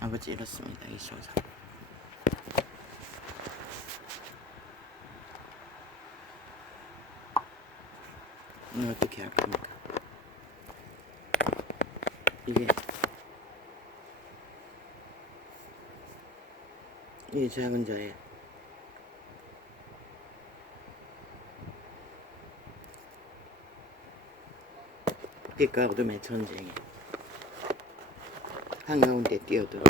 아버지 이렇습니다. 이 소사. 어떻게 할 겁니까? 이게 작은 자의 빛과 어둠의 전쟁에 한가운데 뛰어들어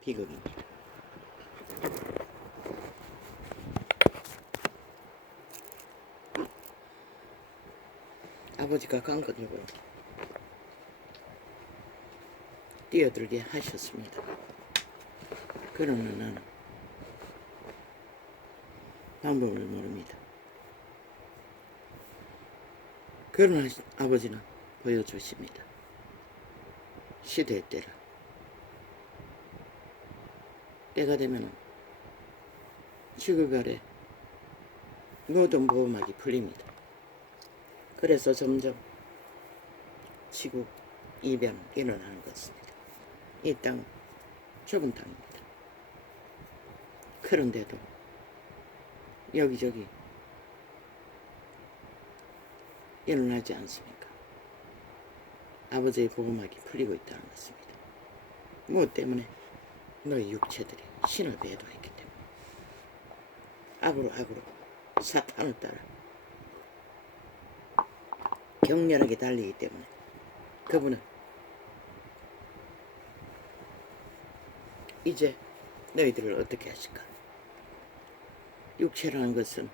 비극입니다. 아버지가 강건이고 뛰어들게 하셨습니다. 그러나 나는 방법을 모릅니다. 그러나 아버지는 보여주십니다. 시대의 때를. 때가 되면 지구별의 모든 보호막이 풀립니다. 그래서 점점 지구 이변 일어나는 것입니다. 이 땅은 좁은 땅입니다. 그런데도 여기저기 일어나지 않습니까? 아버지의 보호막이 풀리고 있다는 것입니다. 무엇 때문에? 너희 육체들이 신을 배도했기 때문에. 악으로 사탄을 따라 격렬하게 달리기 때문에 그분은 이제 너희들을 어떻게 하실까? 육체라는 것은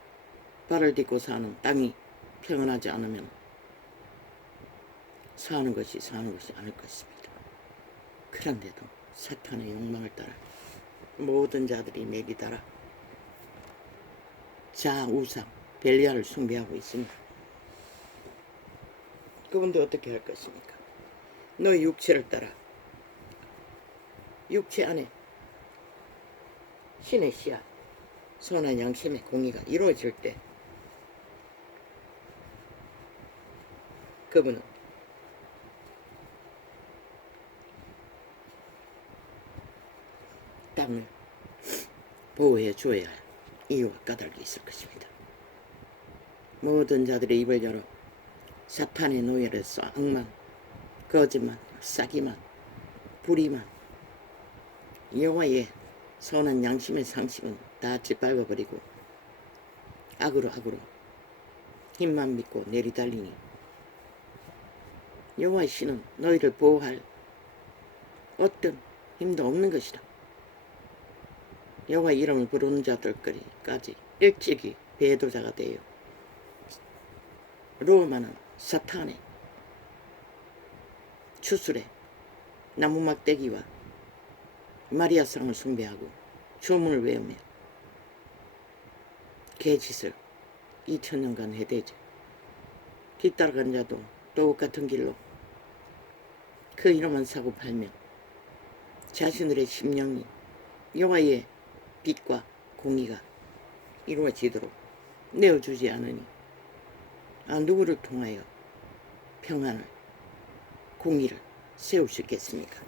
발을 딛고 사는 땅이 평온하지 않으면 사는 것이 아닐 것입니다. 그런데도 사탄의 욕망을 따라 모든 자들이 내리다라 자우상 벨리알을 숭배하고 있습니다. 그분도 어떻게 할 것입니까? 너희 육체를 따라 육체 안에 신의 씨앗 선한 양심의 공의가 이루어질 때 그분은 땅을 보호해 주어야 할 이유와 까닭이 있을 것입니다. 모든 자들의 입을 열어 사탄의 노예로서 악만, 거짓말, 사기만, 불의만 여호와의 선한 양심의 상식은 다 짓밟아버리고 악으로 힘만 믿고 내리달리니 여호와의 신은 너희를 보호할 어떤 힘도 없는 것이다. 여호와 이름을 부르는 자들까지 일찍이 배도자가 되어 로마는 사탄의 추술에 나무막대기와 마리아상을 숭배하고 주문을 외우며 개짓을 2000년간 해대죠. 뒤따라간 자도 똑같은 길로 그 이름만 사고 팔며 자신들의 심령이 여호와의 빛과 공의가 이루어지도록 내어주지 않으니 누구를 통하여 평안을 공의를 세울 수 있겠습니까?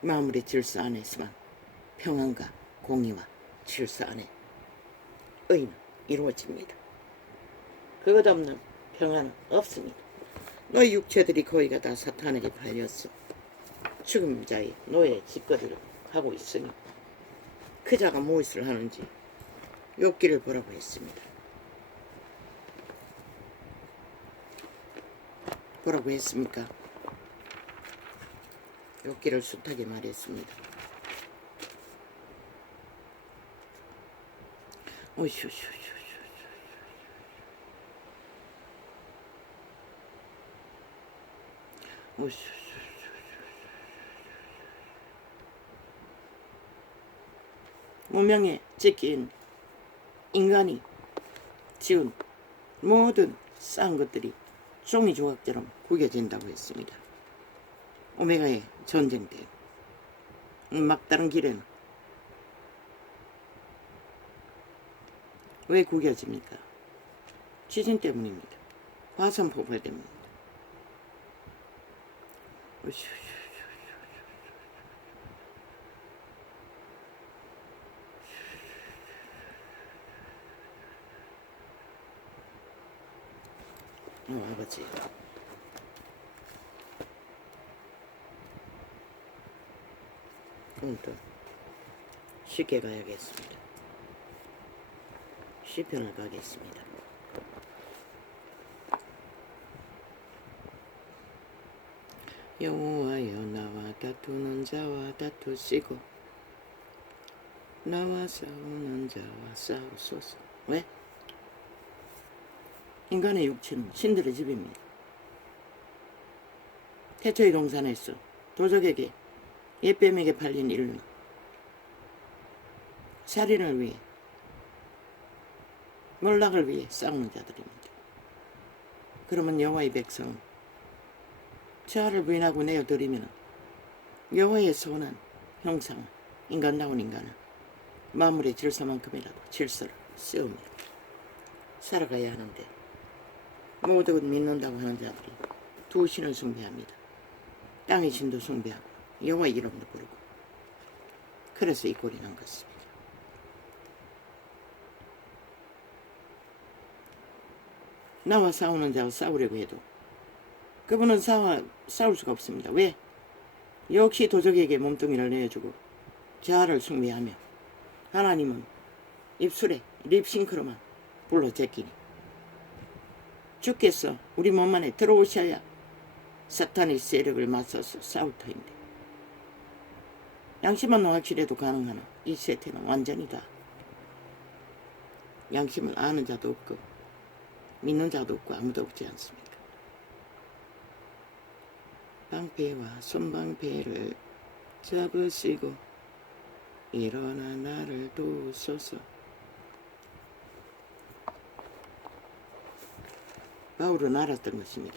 마무리 질서 안에서만 평안과 공의와 질서 안에 의는 이루어집니다. 그것 없는 평안은 없습니다. 너희 육체들이 거의가 다 사탄에게 팔렸어. 죽음자의 노예 짓거리를 하고 있으니 그 자가 무엇을 하는지 욥기를 보라고 했습니다. 뭐라고 했습니까? 욥기를 숱하게 말했습니다. 무명에 찍힌 인간이 지은 모든 쌓은 것들이 종이 조각처럼 구겨진다고 했습니다. 오메가의 전쟁 때 막다른 길에는 왜 구겨집니까? 지진 때문입니다. 화산 폭발 때문입니다. 아버지. 그럼 또 쉽게 가야겠습니다. 시편을 가겠습니다. 여호와여 나와 다투는 자와 다투시고 나와 싸우는 자와 싸우소서. 왜? 인간의 육체는 신들의 집입니다. 태초의 동산에서 도적에게 옛뱀에게 팔린 인류는 살인을 위해 몰락을 위해 싸우는 자들입니다. 그러면 여호와의 백성은 저하를 부인하고 내어드리면 여호와의 선한 형상은 인간다운 인간은 만물의 질서만큼이라도 질서를 세우며 살아가야 하는데 모두 믿는다고 하는 자들이 두 신을 숭배합니다. 땅의 신도 숭배하고 여호와의 이름도 부르고 그래서 이 꼴이 난 것입니다. 나와 싸우는 자와 싸우려고 해도 그분은 싸울 수가 없습니다. 왜? 역시 도적에게 몸뚱이를 내어주고 자아를 숭배하며 하나님은 입술에 립싱크로만 불러 제끼니 주께서 우리 몸 안에 들어오셔야 사탄의 세력을 맞서서 싸울 터인데 양심만 확실해도 가능하나 이 세태는 완전히 다 양심을 아는 자도 없고 믿는 자도 없고 아무도 없지 않습니까? 방패와 손방패를 잡으시고 일어나 나를 도우소서. 바울은 알았던 것입니다.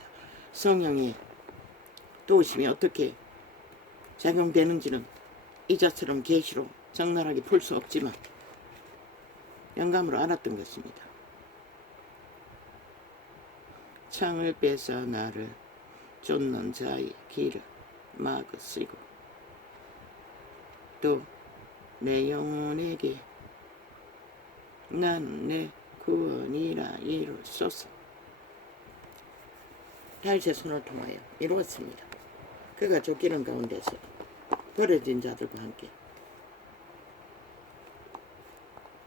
성령의 도우심이 어떻게 작용되는지는 이자처럼 계시로 적나라하게 풀 수 없지만 영감으로 알았던 것입니다. 창을 빼서 나를 쫓는 자의 길을 막으시고 또 내 영혼에게 나는 내 구원이라 이루소서. 다윗의 손을 통하여 이루었습니다. 그가 쫓기는 가운데서 버려진 자들과 함께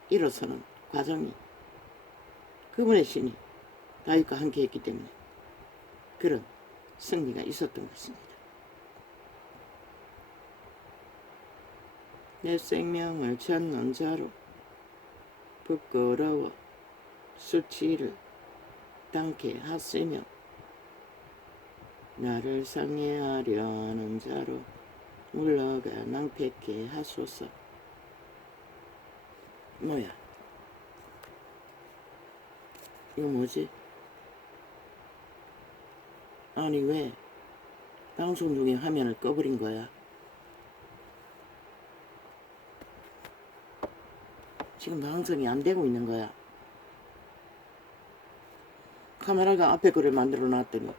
일어서는 과정이 그분의 신이 다윗과 함께 했기 때문에 그런 승리가 있었던 것입니다. 내 생명을 찾는 자로 부끄러워 수치를 당케 하시며 나를 상해하려 하는 자로 물러가 낭패케 하소서. 뭐야? 이거 뭐지? 아니 왜 방송 중에 화면을 꺼버린 거야? 지금 방송이 안 되고 있는 거야. 카메라가 앞에 거를 만들어 놨더니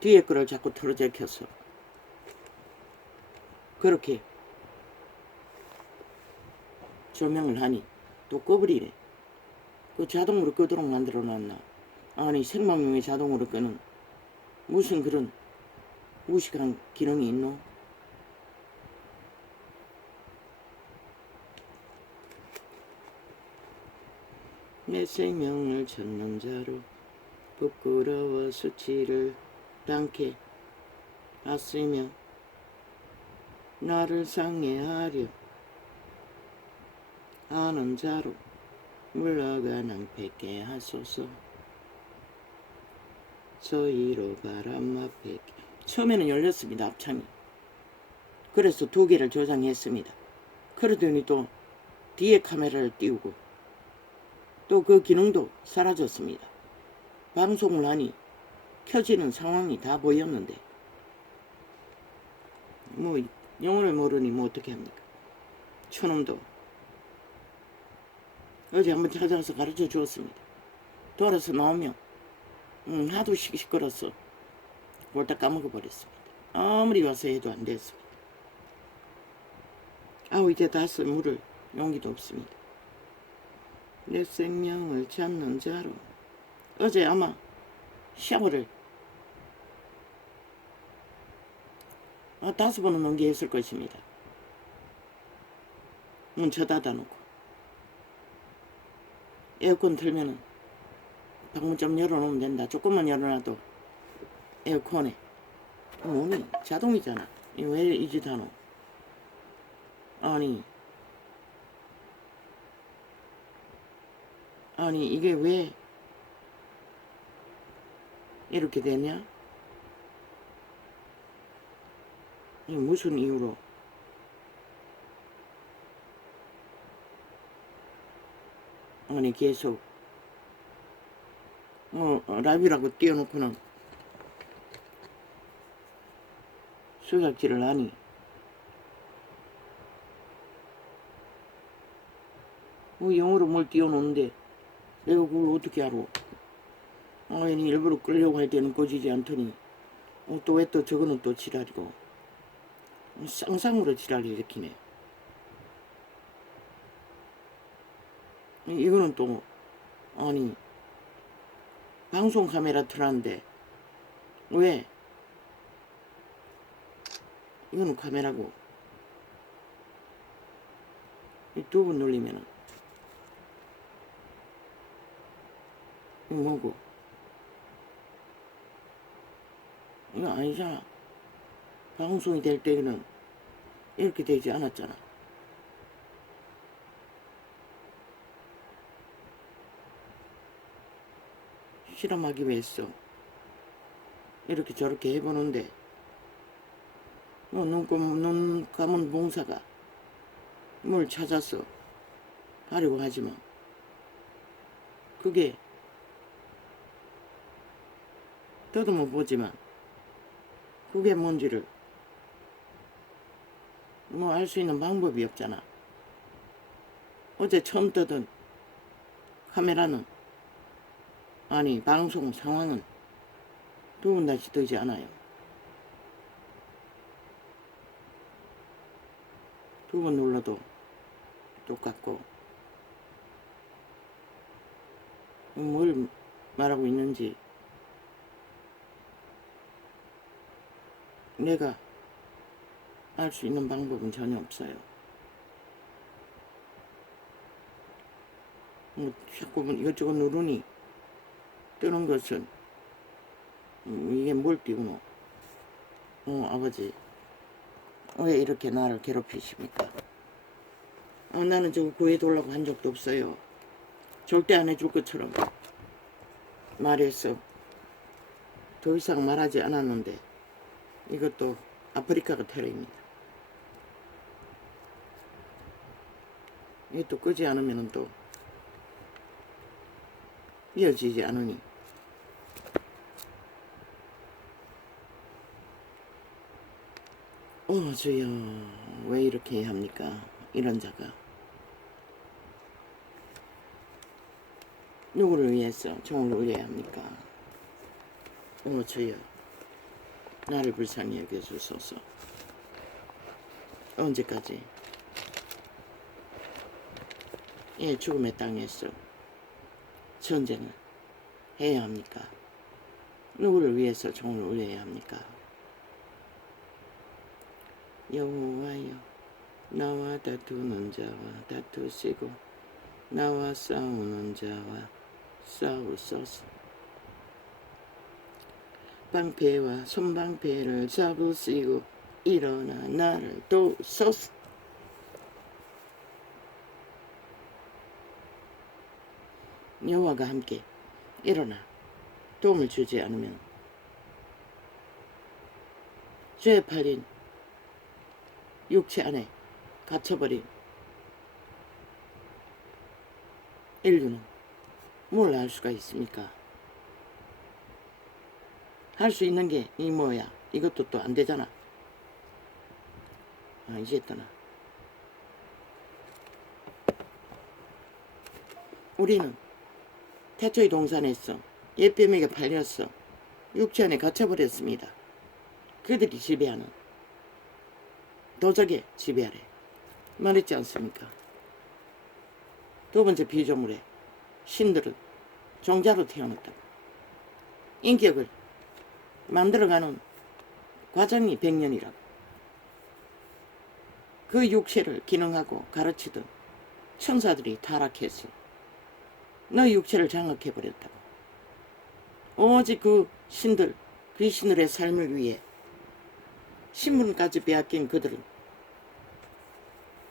뒤에 거를 자꾸 틀어제켜서 그렇게 조명을 하니 또 꺼버리네. 그 자동으로 끄도록 만들어 놨나? 아니 생방송이 자동으로 끄는 무슨 그런 무식한 기능이 있노? 내 생명을 찾는 자로 부끄러워 수치를 당케 하시며 나를 상해하려 하는 자로 물러가 낭패케 하소서. 저희로 바람 앞에 처음에는 열렸습니다. 앞창이. 그래서 2개를 조장했습니다. 그러더니 또 뒤에 카메라를 띄우고 또 그 기능도 사라졌습니다. 방송을 하니 켜지는 상황이 다 보였는데 뭐 영어를 모르니 뭐 어떻게 합니까? 저놈도 어제 한번 찾아와서 가르쳐 주었습니다. 돌아서 나오면 하도 시끄러서 꼴딱 까먹어버렸습니다. 아무리 와서 해도 안 됐습니다. 이제 다 쓸 물을 용기도 없습니다. 내 생명을 찾는 자로 어제 아마 샤워를 5번은 넘게 했을 것입니다. 문 쳐닫아 놓고 에어컨 틀면은 방문 좀 열어놓으면 된다. 조금만 열어놔도 에어컨에 뭐니 자동이잖아. 왜 이 짓 하노? 아니 이게 왜 이렇게 되냐? 이 무슨 이유로? 아니 계속 라비라고 띄워놓고는 수작질을 하니 영어로 뭘 띄워놓는데 내가 그걸 어떻게 알아? 아니 일부러 끌려고 할 때는 꺼지지 않더니 또 왜 또 저거는 또 지랄이고 쌍쌍으로 지랄을 일으키네. 이거는 또 아니 방송 카메라 틀었는데 왜 이거는 카메라고 두 번 눌리면은 이거 뭐고 이거 아니잖아. 방송이 될 때는 이렇게 되지 않았잖아. 실험하기 위해서 이렇게 저렇게 해보는데 눈 감은 봉사가 뭘 찾아서 하려고 하지만 그게 더듬어 보지만 그게 뭔지를 알 수 있는 방법이 없잖아. 어제 처음 뜨던 카메라는 아니 방송 상황은 두 번 다시 뜨지 않아요. 두 번 눌러도 똑같고 뭘 말하고 있는지 내가 알 수 있는 방법은 전혀 없어요. 자꾸 이것저것 누르니 뜨는 것은 이게 뭘 띄우노? 아버지 왜 이렇게 나를 괴롭히십니까? 나는 저거 구해달라고 한 적도 없어요. 절대 안 해줄 것처럼 말했어. 더 이상 말하지 않았는데 이것도 아프리카가 테러입니다. 이게 또 끄지 않으면 또 이어지지 않으니 주여 왜 이렇게 해야 합니까? 이런 자가 누구를 위해서 종을 울려야 합니까? 주여 나를 불쌍히 여겨주소서. 언제까지 죽음의 땅에서 전쟁을 해야 합니까? 누구를 위해서 종을 울려야 합니까? 여호와여 나와 다투는 자와 다투시고 나와 싸우는 자와 싸우소서. 방패와 손방패를 잡으시고 일어나 나를 도우소서. 여호와가 함께 일어나 도움을 주지 않으면 죄에 팔린 육체 안에 갇혀버린 인류는 뭘 할 수가 있습니까? 할 수 있는 게 이 뭐야? 이것도 또 안 되잖아. 이제 떠나. 우리는 태초의 동산에서 옛뱀에게 팔렸어. 육체 안에 갇혀버렸습니다. 그들이 지배하는 도적의 지배 아래 말했지 않습니까? 두 번째 비조물에 신들은 종자로 태어났다고. 인격을 만들어가는 과정이 100년이라고. 그 육체를 기능하고 가르치던 천사들이 타락해서 너 육체를 장악해버렸다고. 오직 그 신들, 귀신들의 삶을 위해 신분까지 빼앗긴 그들은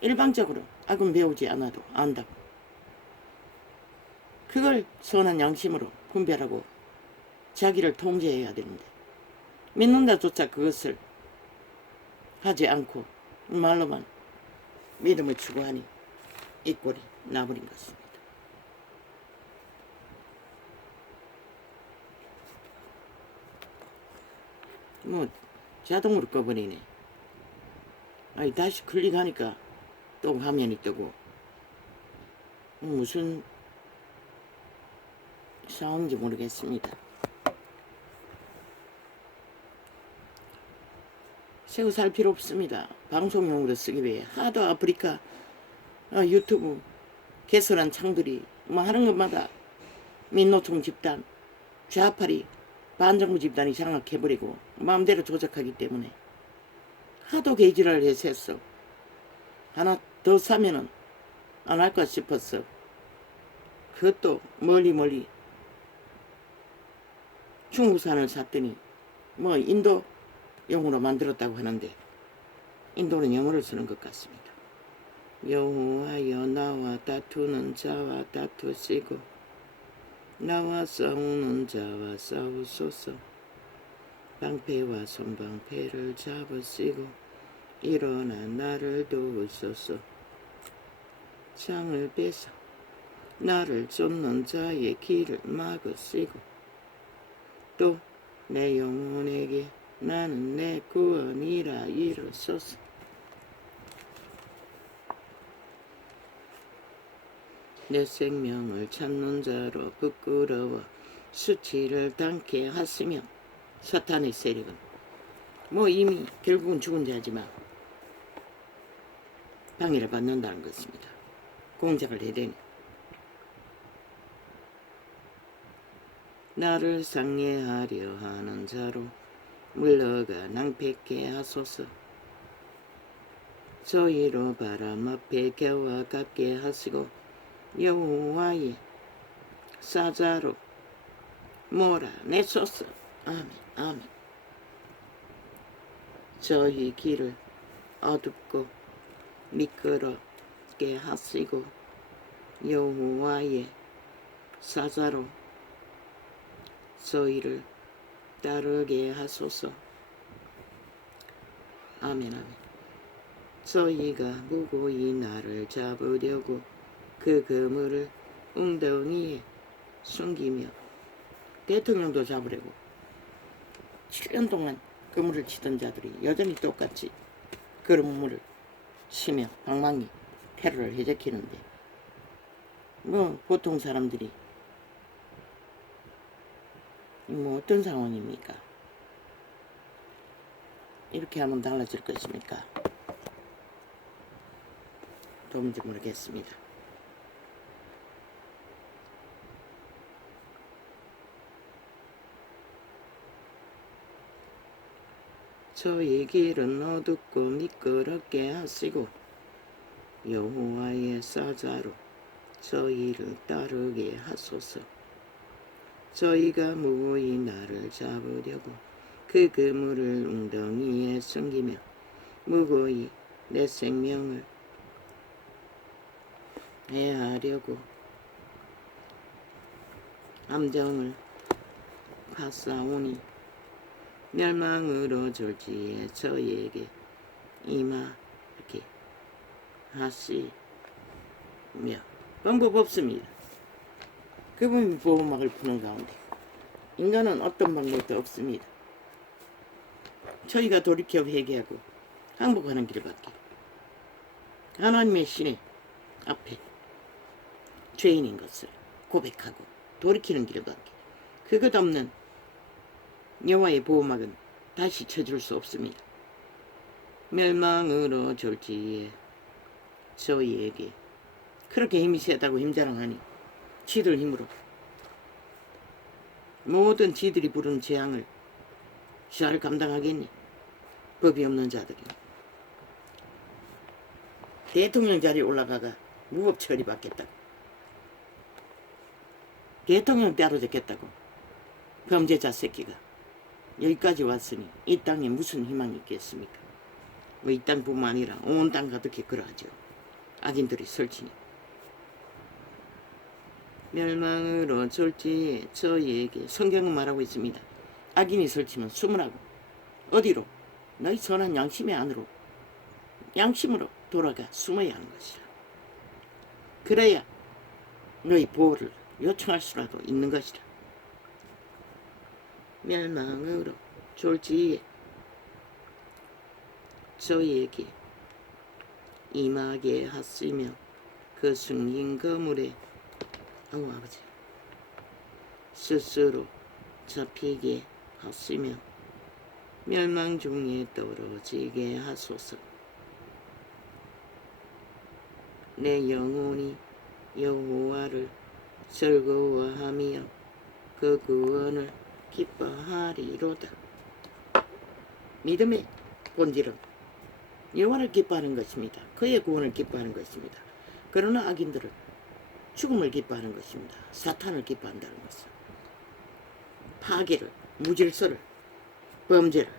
일방적으로 악은 배우지 않아도 안다고. 그걸 선한 양심으로 분별하고 자기를 통제해야 되는데 믿는다조차 그것을 하지 않고 말로만 믿음을 추구하니 이 꼴이 나버린 것입니다. 뭐 자동으로 꺼버리네. 아니 다시 클릭하니까 또 화면이 뜨고 무슨 상황인지 모르겠습니다. 새우 살 필요 없습니다. 방송용으로 쓰기 위해 하도 아프리카 유튜브 개설한 창들이 뭐 하는 것마다 민노총 집단, 좌파리, 반정부 집단이 장악해버리고 마음대로 조작하기 때문에 하도 개지랄을 해서 하나 더 사면은 안 할까 싶었어. 그것도 멀리 중국산을 샀더니 뭐 인도용으로 만들었다고 하는데 인도는 영어를 쓰는 것 같습니다. 여호와여 나와 다투는 자와 다투시고 나와 싸우는 자와 싸우소서. 방패와 손방패를 잡으시고 일어나 나를 도우소서. 창을 빼서 나를 쫓는 자의 길을 막으시고 또 내 영혼에게 나는 내 구원이라 이르소서. 내 생명을 찾는 자로 부끄러워 수치를 당케 하시며. 사탄의 세력은 뭐 이미 결국은 죽은 자지만 방해를 받는다는 것입니다. 공작을 해대니 나를 상해하려 하는 자로 물러가 낭패케 하소서. 저희로 바람 앞에 겨와 같게 하시고 여호와의 사자로 몰아내소서. 아멘 아멘. 저희 길을 어둡고 미끄럽게 하시고 여호와의 사자로 저희를 따르게 하소서. 아멘 아멘. 저희가 무고히 나를 잡으려고 그 그물을 웅덩이에 숨기며 대통령도 잡으려고 7년 동안 그물을 치던 자들이 여전히 똑같이 그물을 치며 방망이 테러를 해제키는데 뭐 보통 사람들이 뭐 어떤 상황입니까? 이렇게 하면 달라질 것입니까? 도무지 모르겠습니다. 저희 길은 어둡고 미끄럽게 하시고 여호와의 사자로 저희를 따르게 하소서. 저희가 무고히 나를 잡으려고 그 그물을 웅덩이에 숨기며 무고히 내 생명을 해하려고 함정을 파싸우니 멸망으로 졸지에 저희에게 임하게 하시며. 방법 없습니다. 그분이 보호막을 푸는 가운데 인간은 어떤 방법도 없습니다. 저희가 돌이켜 회개하고 항복하는 길밖에, 하나님의 신의 앞에 죄인인 것을 고백하고 돌이키는 길밖에, 그것 없는 여호와의 보호막은 다시 쳐줄 수 없습니다. 멸망으로 졸지에 저희에게, 그렇게 힘이 세다고 힘자랑하니 지들 힘으로 모든 지들이 부른 재앙을 잘 감당하겠니? 법이 없는 자들이. 대통령 자리에 올라가가 무법 처리받겠다고. 대통령 따로잡겠다고. 범죄자 새끼가 여기까지 왔으니 이 땅에 무슨 희망이 있겠습니까? 뭐 이 땅뿐만 아니라 온 땅 가득히 그러하죠. 악인들이 설치니. 멸망으로 졸지에 저희에게 성경은 말하고 있습니다. 악인이 설치면 숨으라고. 어디로? 너희 선한 양심의 안으로, 양심으로 돌아가 숨어야 하는 것이라. 그래야 너희 보호를 요청할 수라도 있는 것이라. 멸망으로 졸지에 저희에게 임하게 하시며 그 숨긴 거물에 아버지 스스로 잡히게 하시며 멸망 중에 떨어지게 하소서. 내 영혼이 여호와를 즐거워하며 그 구원을 기뻐하리로다. 믿음의 본질은 여호와를 기뻐하는 것입니다. 그의 구원을 기뻐하는 것입니다. 그러나 악인들은 죽음을 기뻐하는 것입니다. 사탄을 기뻐한다는 것은 파괴를, 무질서를, 범죄를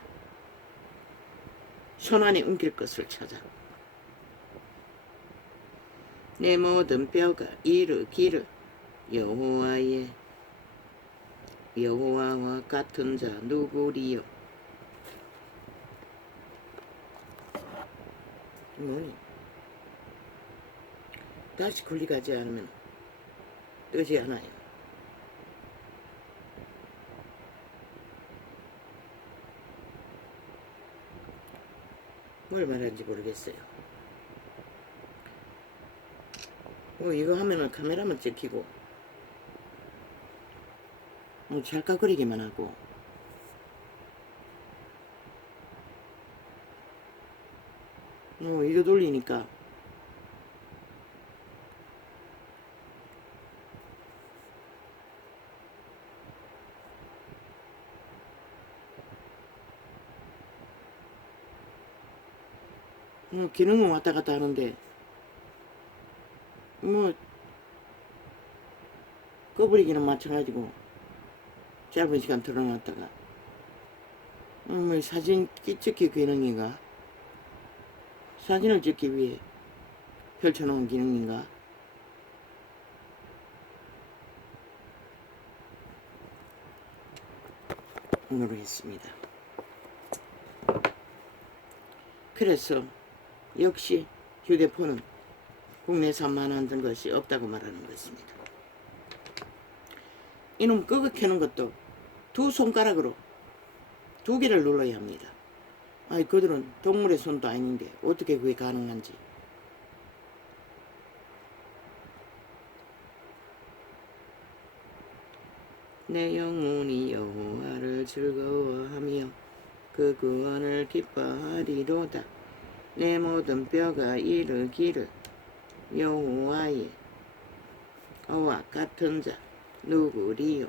손안에 옮길 것을 찾아 내 모든 뼈가 이르기를 여호와와 같은 자 누구리요? 뭐니? 다시 군리가지 않으면 뜨지 않아요. 뭘 말하는지 모르겠어요. 이거 하면은 카메라만 찍히고 찰칵거리기만 하고 이거 돌리니까 기능은 왔다 갔다 하는데 꺼버리기는 마찬가지고 짧은 시간 틀어놨다가 사진 찍기 기능인가? 사진을 찍기 위해 펼쳐놓은 기능인가? 모르겠습니다. 그래서 역시 휴대폰은 국내에서 만든 것이 없다고 말하는 것입니다. 이놈 끄고 켜는 것도 두 손가락으로 두 개를 눌러야 합니다. 그들은 동물의 손도 아닌데 어떻게 그게 가능한지. 내 영혼이 여호와를 즐거워하며 그 구원을 기뻐하리로다. 내 모든 뼈가 이르기를 여호와와 같은 자 누구리요?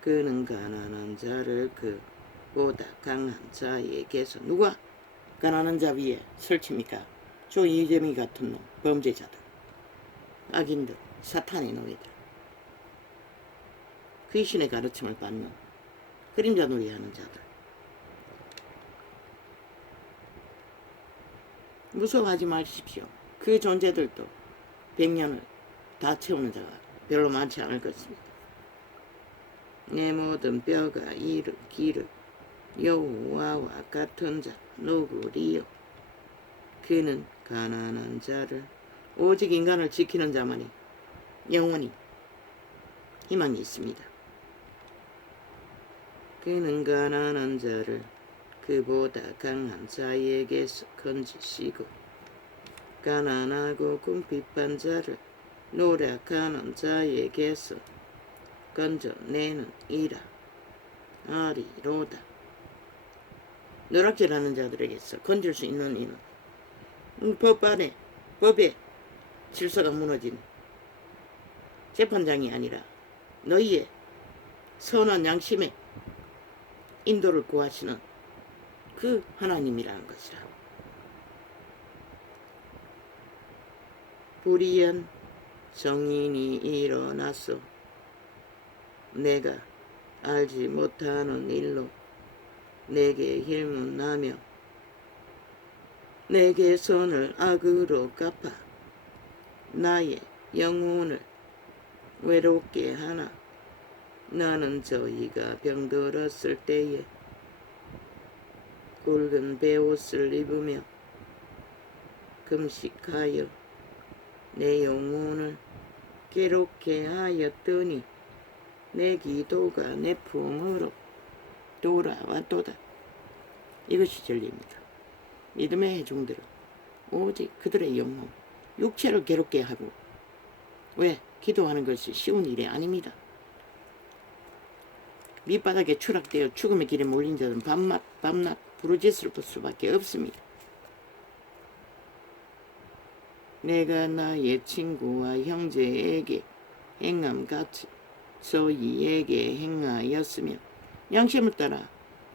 그는 가난한 자를 그보다 강한 자에게서 누가 가난한 자 위에 설칩니까? 이재미 같은 놈, 범죄자들, 악인들, 사탄의 노예들, 귀신의 가르침을 받는 그림자 놀이하는 자들. 무서워하지 마십시오. 그 존재들도 100년을 다 채우는 자가 별로 많지 않을 것입니다. 내 모든 뼈가 이르기를 여호와와 같은 자 누구리요? 그는 가난한 자를, 오직 인간을 지키는 자만이 영원히 희망이 있습니다. 그는 가난한 자를 그보다 강한 자에게서 건지시고 가난하고 궁핍한 자를 노력하는 자에게서 건져내는 이라 아리로다. 노력질하는 자들에게서 건질 수 있는 이는 법의 질서가 무너진 재판장이 아니라 너희의 선한 양심에 인도를 구하시는 그 하나님이라는 것이라. 불의한 정인이 일어났어. 내가 알지 못하는 일로 내게 힐문나며 내게 선을 악으로 갚아 나의 영혼을 외롭게 하나. 나는 저희가 병들었을 때에 굵은 베옷을 입으며 금식하여 내 영혼을 괴롭게 하였더니 내 기도가 내 품으로 돌아왔도다. 이것이 진리입니다. 믿음의 회중들은 오직 그들의 영혼, 육체를 괴롭게 하고, 왜? 기도하는 것이 쉬운 일이 아닙니다. 밑바닥에 추락되어 죽음의 길에 몰린 자는 밤낮 부르짖을 수밖에 없습니다. 내가 나의 친구와 형제에게 행함같이 저희에게 행하였으며, 양심을 따라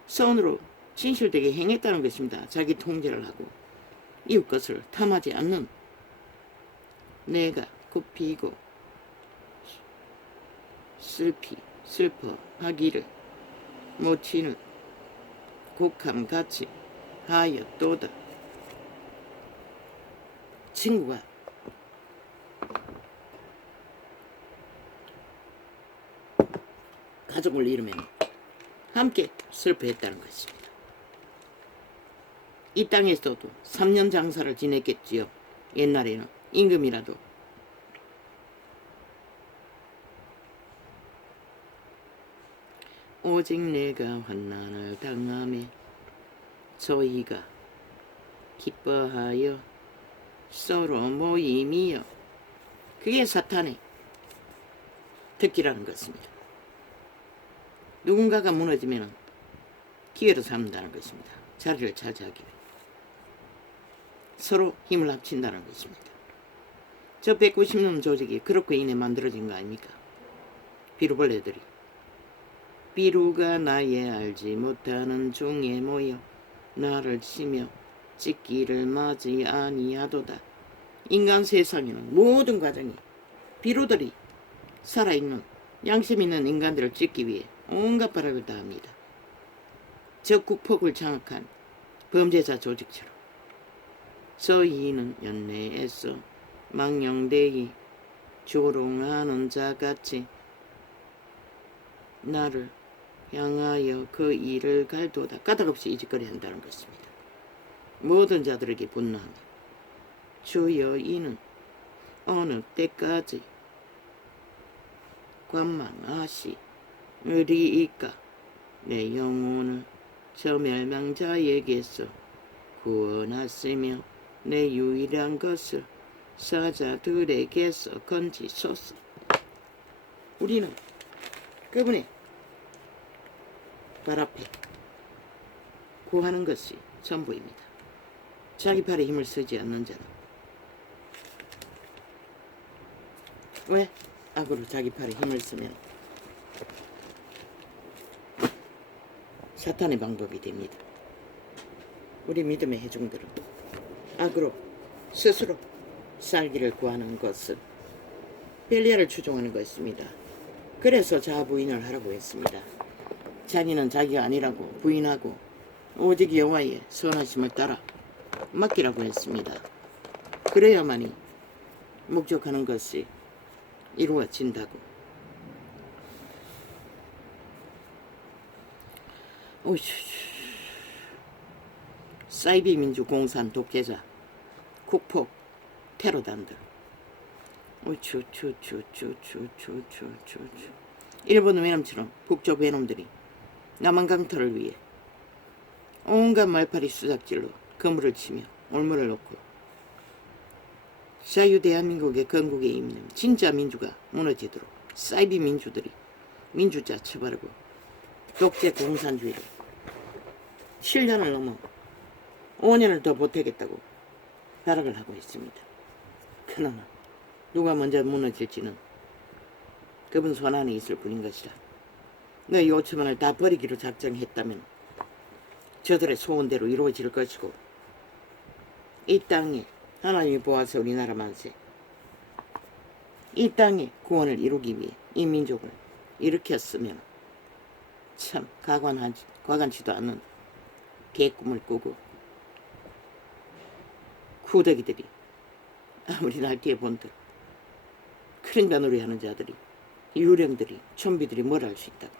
선으로 진실되게 행했다는 것입니다. 자기 통제를 하고 이웃 것을 탐하지 않는, 내가 굽히고 슬퍼하기를 모치는 곡함같이 하였도다. 친구가 가족을 잃으면 함께 슬퍼했다는 것입니다. 이 땅에서도 3년 장사를 지냈겠지요. 옛날에는 임금이라도. 오직 내가 환난을 당하며 저희가 기뻐하여 서로 모임이여. 그게 사탄의 특기라는 것입니다. 누군가가 무너지면 기회로 삼는다는 것입니다. 자리를 차지하기 위해 서로 힘을 합친다는 것입니다. 저 190년 조직이 그렇게 인해 만들어진 거 아닙니까? 비루벌레들이 비루가 나의 알지 못하는 종에 모여 나를 치며 찢기를 맞이 아니하도다. 인간 세상에는 모든 과정이 비루들이 살아있는 양심 있는 인간들을 찢기 위해 온갖 발악을 다합니다. 저 국폭을 장악한 범죄자 조직처럼 저희는 연내에서 망령되이 조롱하는 자같이 나를 향하여 그 일을 갈도다. 까닭없이 이짓거리 한다는 것입니다. 모든 자들에게 분노하며 주여 이는 어느 때까지 관망하시리이까. 내 영혼을 저 멸망자에게서 구원하시며 내 유일한 것을 사자들에게서 건지소서. 우리는 그분의 발 앞에 구하는 것이 전부입니다. 자기 팔에 힘을 쓰지 않는 자는 왜? 악으로 자기 팔에 힘을 쓰면 사탄의 방법이 됩니다. 우리 믿음의 회중들은 악으로 스스로 살기를 구하는 것은 벨리아를 추종하는 것입니다. 그래서 자부인을 하라고 했습니다. 자기는 자기가 아니라고 부인하고 오직 여호와의 선하심을 따라 맡기라고 했습니다. 그래야만이 목적하는 것이 이루어진다고. 사이비 민주 공산 독재자 국폭 테러단들. 일본 외놈처럼 북쪽 외놈들이 남한 강탈을 위해 온갖 말파리 수작질로 그물을 치며 올무를 놓고 자유 대한민국의 건국에 있는 진짜 민주가 무너지도록 사이비 민주들이 민주자 처벌하고 독재 공산주의를 7년을 넘어 5년을 더 보태겠다고 발악을 하고 있습니다. 그러나 누가 먼저 무너질지는 그분 손 안에 있을 뿐인 것이라. 너희 5천만을 다 버리기로 작정했다면 저들의 소원대로 이루어질 것이고, 이 땅에 하나님이 보아서 우리나라 만세, 이 땅에 구원을 이루기 위해 이 민족을 일으켰으면 참 과간치도 않는 개꿈을 꾸고, 후대기들이 아무리 날뛰어 본들 그림자 놀이하는 자들이, 유령들이, 좀비들이 뭘 할 수 있다고.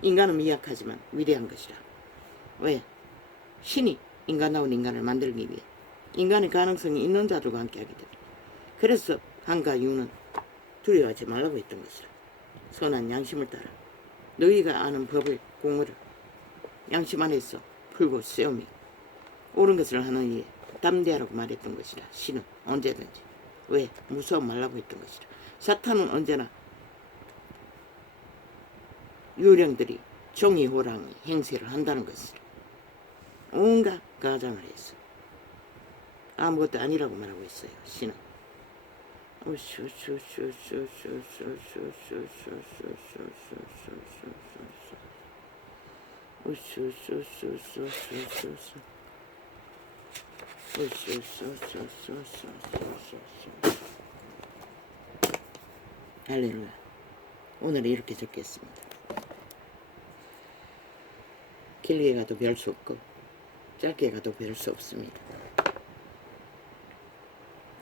인간은 미약하지만 위대한 것이라. 왜? 신이 인간다운 인간을 만들기 위해 인간의 가능성이 있는 자들과 함께하기 때문에. 그래서 한가 유는 두려워하지 말라고 했던 것이라. 선한 양심을 따라 너희가 아는 법을 공의를 양심 안에서 풀고 세우며 옳은 것을 하는 이에 담대하라고 말했던 것이라. 신은 언제든지. 왜? 무서워 말라고 했던 것이라. 사탄은 언제나 유령들이 종이호랑이 행세를 한다는 것이라. 온갖 가장을 해서 아무것도 아니라고 말하고 있어요. 신은. 할렐루야. 오늘 이렇게 적겠습니다. 길게 가도 별 수 없고 짧게 가도 별 수 없습니다.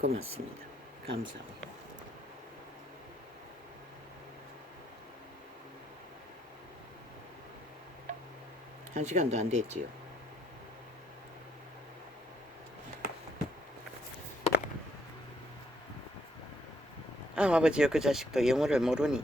고맙습니다. 감사합니다. 한 시간도 안 됐지요. 아버지여, 그 자식도 영어를 모르니